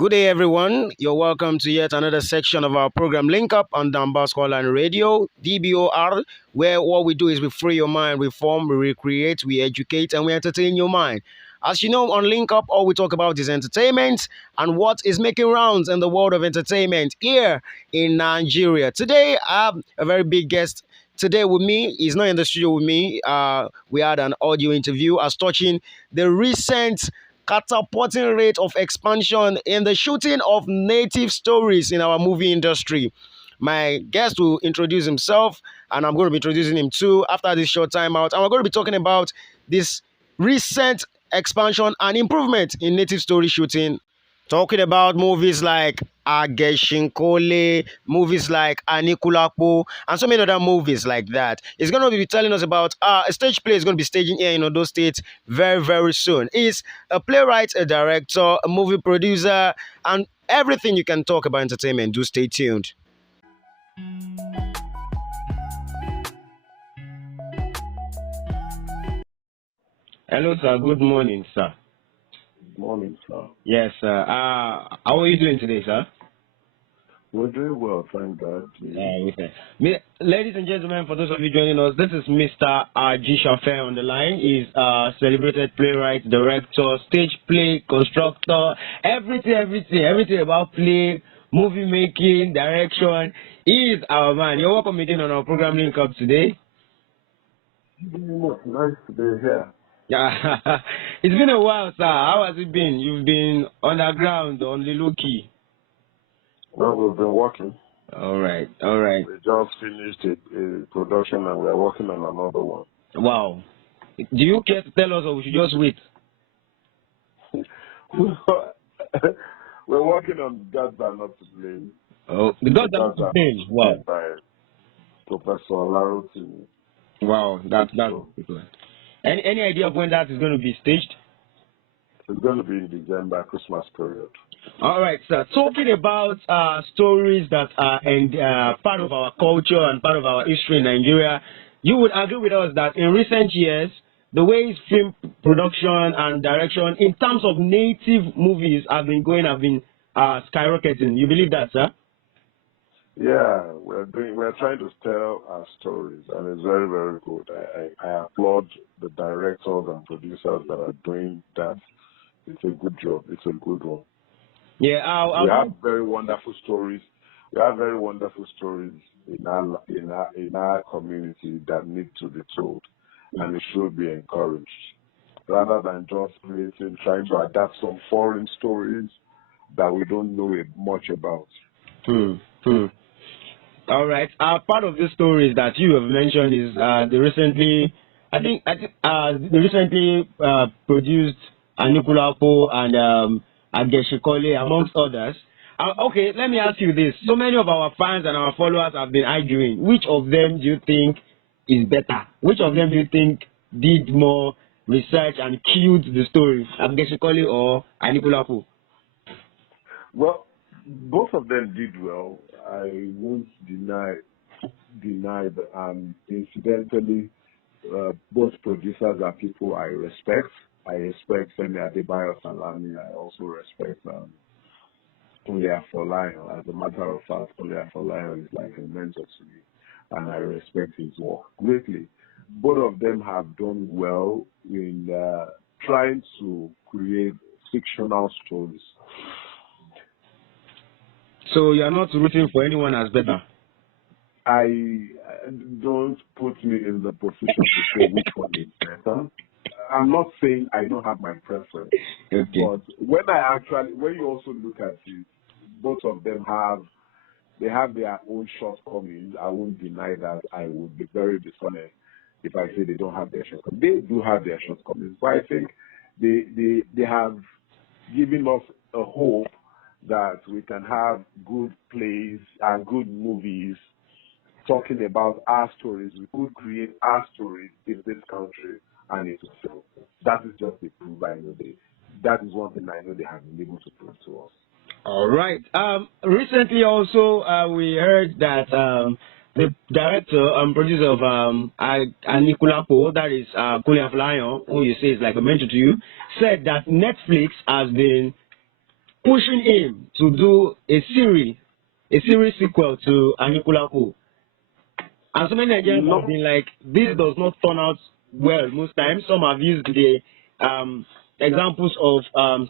Good day, everyone. You're welcome to yet another section of our program Link Up on Donbass Online Radio, DBOR, where what we do is we free your mind, we form, we recreate, we educate, and we entertain your mind. As you know, on Link Up, all we talk about is entertainment and what is making rounds in the world of entertainment here in Nigeria. Today, I have a very big guest today with me. He's not in the studio with me. We had an audio interview as touching the recent catapulting rate of expansion in the shooting of native stories in our movie industry. My guest will introduce himself, and I'm going to be introducing him too after this short time out. And we're going to be talking about this recent expansion and improvement in native story shooting, talking about movies like Agesinkole, movies like Anikulapo, and so many other movies like that. He's going to be telling us about a stage play is going to be staging here in Ondo State very, very soon. He's a playwright, a director, a movie producer, and everything you can talk about entertainment. Do stay tuned. Hello, sir. Good morning, sir. Morning, sir. Yes, sir. How are you doing today, sir? We're doing well, thank God. Okay. Ladies and gentlemen, for those of you joining us, this is Mr. Agesinkole on the line. He's a celebrated playwright, director, stage play, constructor, everything about play, movie making, direction. He is our man. You're welcome again on our program Link Up today. Nice to be here. Yeah, it's been a while, sir. How has it been? You've been underground, on the low key. Well, we've been working. All right. We just finished a production and we're working on another one. Wow. Do you care to tell us, or we should just wait? We're working on Gods Are Not to Blame. Oh, the Gods Are Not to Blame. Wow. By Professor Laruti. Wow, that's good. Any idea of when that is going to be staged? It's going to be in December, Christmas period. All right, sir. Talking about stories that are part of our culture and part of our history in Nigeria, you would agree with us that in recent years, the way film production and direction in terms of native movies have been skyrocketing. You believe that, sir? Yeah, we're trying to tell our stories, and it's very, very good. I applaud the directors and producers that are doing that. It's a good job. It's a good one. Yeah, we have very wonderful stories. We have very wonderful stories in our community that need to be told, and it should be encouraged, rather than just trying to adapt some foreign stories that we don't know much about. All right. Part of the stories that you have mentioned is the recently produced Anikulapo and Agesinkole, amongst others. Okay, let me ask you this. So many of our fans and our followers have been arguing. Which of them do you think is better? Which of them do you think did more research and killed the story, Agesinkole or Anikulapo? Well, both of them did well. I won't deny that. Incidentally, both producers are people I respect. I respect Femi Adebayo Salami. I also respect Kunle Afolayan. As a matter of fact, Kunle Afolayan is like a mentor to me, and I respect his work greatly. Both of them have done well in trying to create fictional stories. So you are not rooting for anyone as better? Don't put me in the position to say which one is better. I'm not saying I don't have my preference, okay. But when you also look at it, both of them have their own shortcomings. I won't deny that. I would be very dishonest if I say they don't have their shortcomings. They do have their shortcomings, but I think they have given us a hope that we can have good plays and good movies talking about our stories. We could create our stories in this country, and it will fail. That is just the proof I know. That is one thing I know they have been able to prove to us. All right. Recently also, we heard that the director and producer of Anikulapo, that is Kunle Afolayan, who you say is like a mentor to you, said that Netflix has been pushing him to do a series sequel to Anikulapo. And so many Nigerians have been like, this does not turn out well most times. Some have used the examples of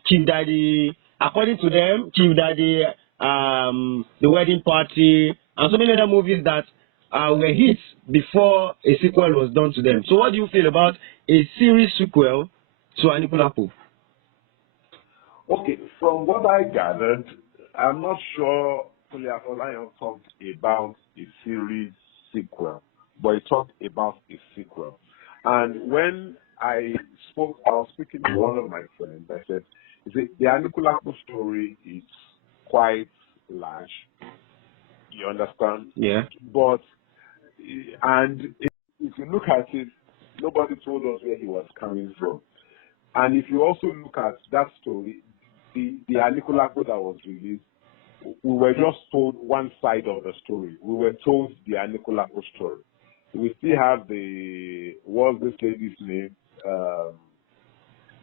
Chief Daddy. According to them, Chief Daddy, The Wedding Party, and so many other movies that were hits before a sequel was done to them. So what do you feel about a series sequel to Anikulapo? Okay, from what I gathered, I'm not sure Fully Afolayan talked about a series sequel, but he talked about a sequel. And when I was speaking to one of my friends. I said, the Anikulapo story is quite large. You understand? Yeah. But, and if you look at it, nobody told us where he was coming from. And if you also look at that story, the Anikulapo that was released, we were just told one side of the story. We were told the Anikulapo story. We still have what's this lady's name?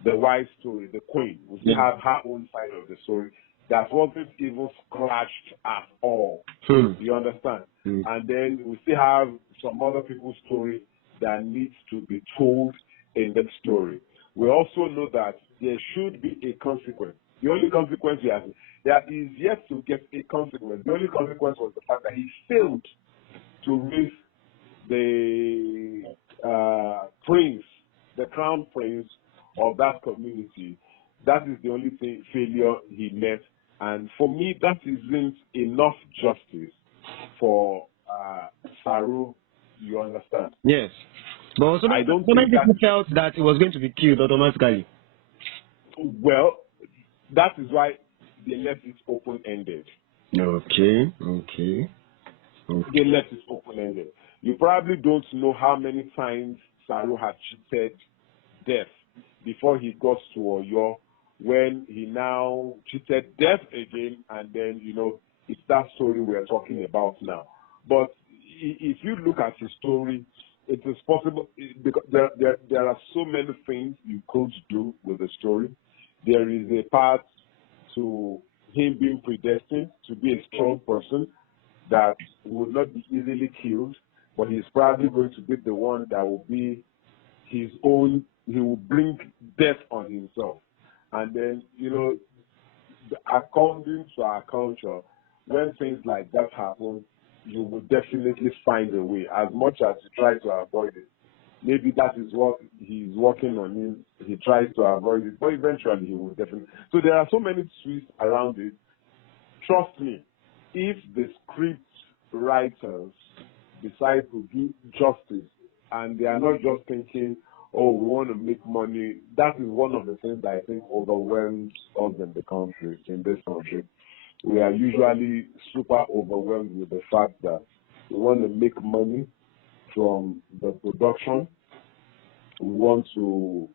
The wife story, the queen. We still have her own side of the story that wasn't even scratched at all. You understand? And then we still have some other people's story that needs to be told in the story. We also know that there should be a consequence. The only consequence there is yet to get a consequence. The only consequence was the fact that he failed to raise the prince, the crown prince of that community. That is the only failure he met. And for me, that isn't enough justice for Saru. You understand? Yes. But so many people felt that it was going to be killed automatically. Well, that is why they left it open-ended. Okay. They left it open-ended. You probably don't know how many times Saru had cheated death before he got to Oyo, when he now cheated death again, and then, it's that story we're talking about now. But if you look at his story, it is possible, because there are so many things you could do with the story. There is a part to him being predestined to be a strong person that will not be easily killed, but he's probably going to be the one that will be his own. He will bring death on himself. And then, according to our culture, when things like that happen, you will definitely find a way, as much as you try to avoid it. Maybe that is what he's working on. He tries to avoid it, but eventually he will definitely. So there are so many twists around it. Trust me, if the script writers decide to do justice, and they are not just thinking, oh, we want to make money, that is one of the things that I think overwhelms us in this country. We are usually super overwhelmed with the fact that we want to make money from the production. The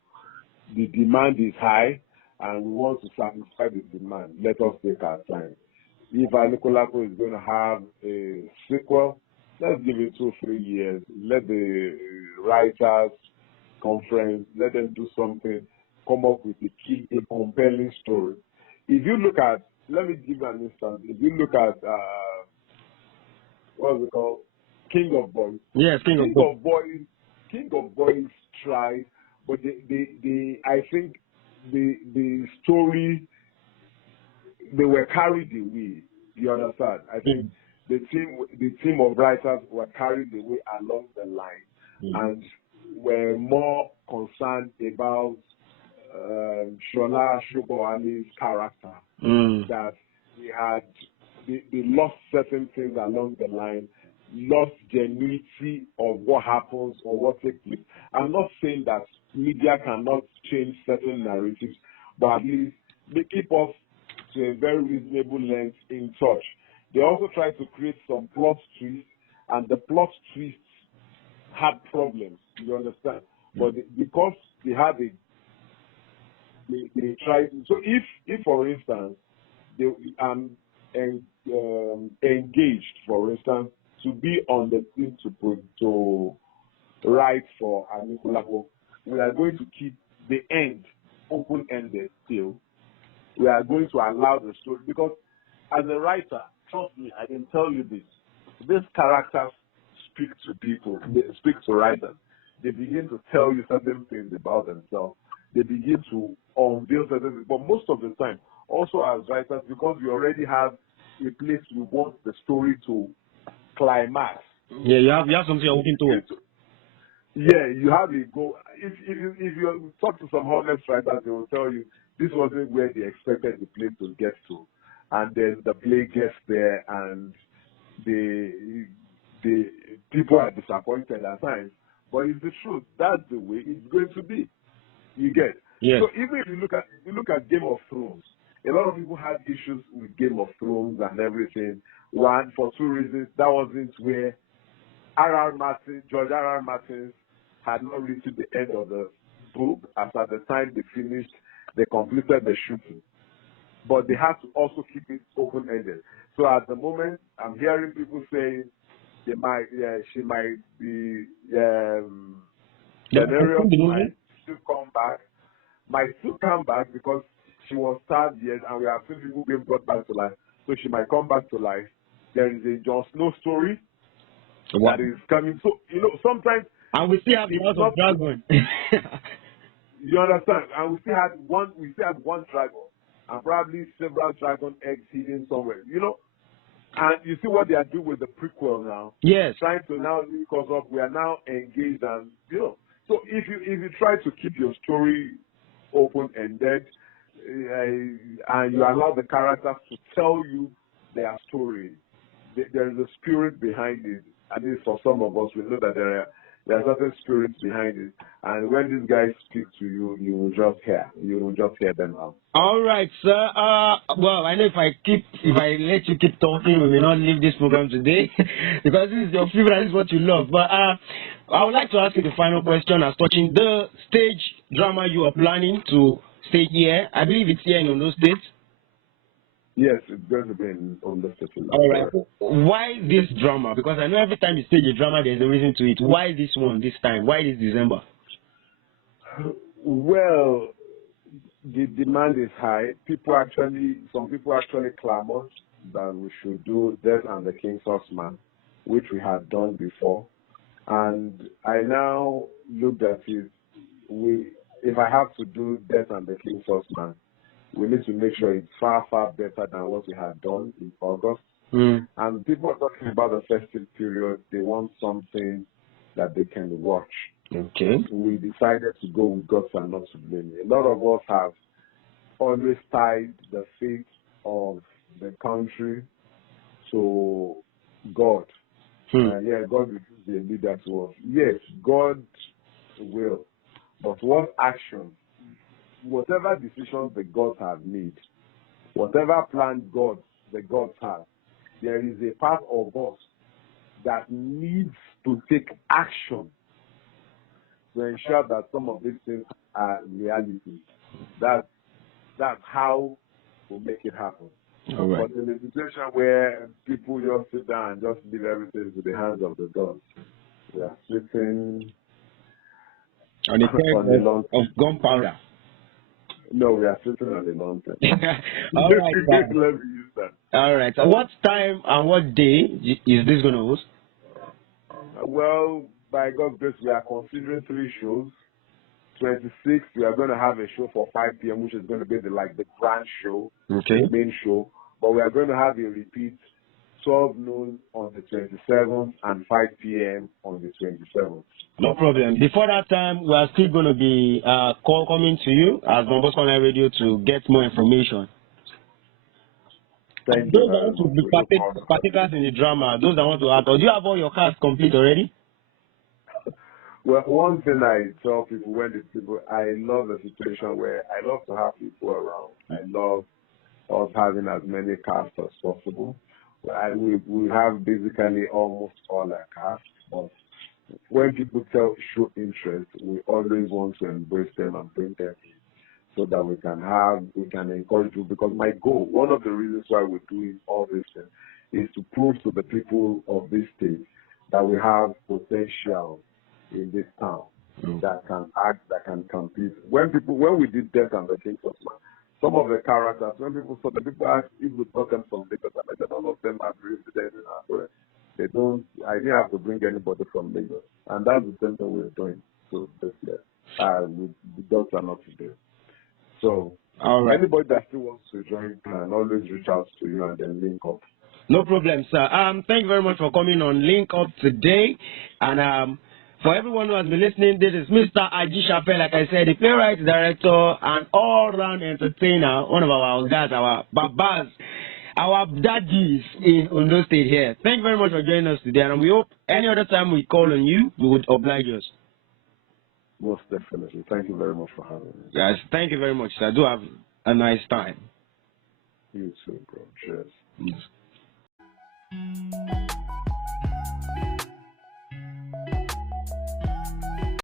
demand is high, and we want to satisfy the demand. Let us take our time. If Anikulapo is going to have a sequel, let's give it 2 or 3 years. Let the writers conference, let them do something, come up with a compelling story. If you look at, let me give you an instance. If you look at, what's it called? King of Boys. Yes, King of Boys tried, but I think the story, they were carried away. You understand? I think the team of writers were carried away along the line, and were more concerned about Shola Shubowani's character. That they lost certain things along the line, lost genuinity of what happens or what takes place. I'm not saying that media cannot change certain narratives, but at least they keep us to a very reasonable length in touch. They also try to create some plot twists, and the plot twists had problems. You understand? But because they had they tried. So if for instance they engaged, for instance, to be on the team to write for Anikulapo, we are going to keep the end open-ended still. we are going to allow the story, because as a writer, trust me, I can tell you this: these characters speak to people, they speak to writers. They begin to tell you certain things about themselves. They begin to unveil certain things. But most of the time, also as writers, because we already have a place we want the story to climax. Yeah, you have something you're working towards. Yeah, you have a goal. If you talk to some honest writers, they will tell you this wasn't where they expected the play to get to, and then the play gets there, and the people are disappointed at times. But it's the truth. That's the way it's going to be. You get. Yes. So even if you look at Game of Thrones, a lot of people had issues with Game of Thrones and everything. One, for two reasons: that wasn't where George R.R. Martin had not reached the end of the book as at the time they completed the shooting. But they had to also keep it open-ended. So at the moment, I'm hearing people saying she might be, Daenerys might still come back because she was stabbed yet, and we have seen people being brought back to life. So she might come back to life. There is a Jon Snow story that is coming. So, sometimes... And we still have the House of Dragon. You understand? And we still had one dragon, and probably several dragon eggs hidden somewhere. And you see what they are doing with the prequel now. Yes. Trying to now link us up. We are now engaged, and So if you try to keep your story open-ended, and you allow the characters to tell you their story, there is a spirit behind it. At least for some of us, we know that there are certain spirits behind it. And when these guys speak to you, you will just hear them out. All right, sir. Well, I know if I let you keep talking, we may not leave this program today because this is your favorite, this is what you love. But I would like to ask you the final question as touching the stage drama you are planning to stage here. I believe it's here in Ondo State. Yes, it's going to be in Ondo State. All right. Why this drama? Because I know every time you stage a drama, there's a reason to it. Why this one this time? Why this December? Well, the demand is high. Some people actually clamor that we should do Death and the King's Horseman, which we had done before. And I now looked at it. If I have to do Death and the King's Horseman, we need to make sure it's far, far better than what we had done in August. And people are talking about the festive period. They want something that they can watch. Okay. We decided to go with Gods and Not to Blame. A lot of us have always tied the fate of the country to God. And God will be a leader to us. Yes, God will. But what action, whatever decisions the gods have made, whatever plan the gods have, there is a part of us that needs to take action to ensure that some of these things are reality. That's how we make it happen. All right. But in a situation where people just sit down and just leave everything to the hands of the gods, we are sitting on the on long of gunpowder. No, we are sitting on the long term. All right. Let me use that. All right. So what time and what day is this going to host? Well, by God's grace, we are considering 3 shows. 26th, we are going to have a show for 5 p.m., which is going to be the grand show, the main show. But we are going to have a repeat 12 noon on the 27th and 5 p.m. on the 27th. No problem. Before that time, we are still going to be coming to you as Bombos Online Radio to get more information. Thank those you that want to be partakers in the drama, those that want to act, or do you have all your cast complete already? Well, one thing I tell people I love the situation where I love to have people around. I love us having as many casts as possible. We have basically almost all our casts, but when people show interest, we always want to embrace them and bring them in so that we can encourage you. Because my goal, one of the reasons why we're doing all this is to prove to the people of this state that we have potential in this town that can act, that can compete. When we did Death and the King's Horseman, some of the characters, when people saw them, people asked if we brought them from Lagos, and I said all of them are residents in Accra. They don't. I didn't have to bring anybody from Lagos, and that's the same thing we're doing. So this year, the dogs are not today. So All right. anybody that still wants to join can always reach out to you and then link up. No problem, sir. Thank you very much for coming on Link Up today. And for everyone who has been listening, this is Mr. Agesinkole, like I said, the playwright, director, and all-round entertainer, one of our guys, our babas, our daddies in Ondo State here. Thank you very much for joining us today, and we hope any other time we call on you, we would oblige us. Most definitely. Thank you very much for having me. Guys, thank you very much, sir. Do have a nice time. You too, bro. Cheers. Yes.